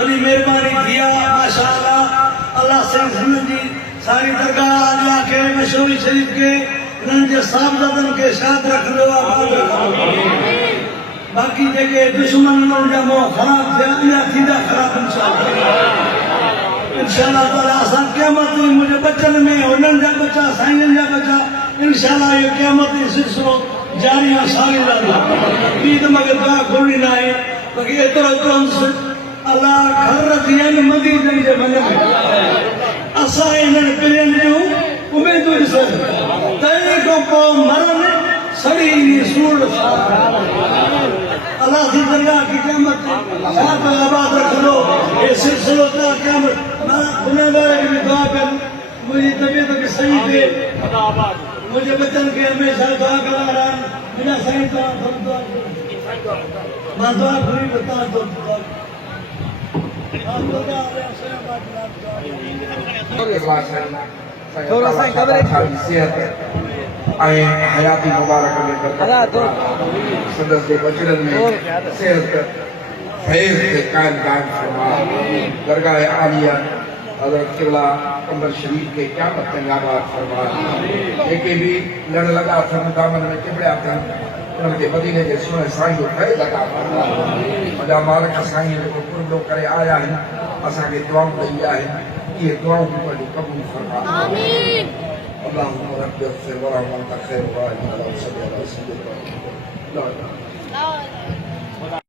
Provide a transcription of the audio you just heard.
بڑی مہربانی کیا ماشاءاللہ اللہ سے زندگی ساری درگاہ آجا کے مشہوری شریف کے ننجے صاحبزادن کے ساتھ رکھ لو آباد رکھ لو باقی جگہ دشمن ننجا مو خراب تھے یا تھیدہ خراب انشاءاللہ تعالیٰ آسان قیامت ہوئی مجھے بچن میں ننجا بچا سائنن جا بچا انشاءاللہ یہ قیامتی سلسلو جاری آسانی لانا عید مگر دعا کھوڑی نہ ہے باقی اترا اللہ گھر رکھیاں مزید جنجے بنے اساں انہاں پلین جو امید سے تیرے کو مرن سڑی سوڑ اللہ کی درگاہ کی قیامت ساتھ آباد رکھ لو یہ سلسلہ تا قیامت میں گناہگار کی دعا کر مجھے طبیعت کی صحیح دے مجھے بچن کے ہمیشہ دعا کرا رہا میرا صحیح دعا میں دعا کری بتا دو تھوڑا سا خبر حیاتی مبارک میں سندس کے بچڑن میں صحت فیض کے قائم دائم فرما درگاہ عالیہ حضرت قبلہ قمر شریف کے قیامت میں آباد فرما ایک بھی لڑ لگا تھا دامن میں چبڑیا تھا ان کے مدینے کے سونے سائیں کو فیض لگا فرما مجھا مالک سائیں کو قرب کرے آیا ہے اسا کے دعاؤں لیا ہے یہ دعاؤں کو قبول فرما آمین اللهم رب اغفر ورحم وانت خير الراحمين اللهم صل على سيدنا محمد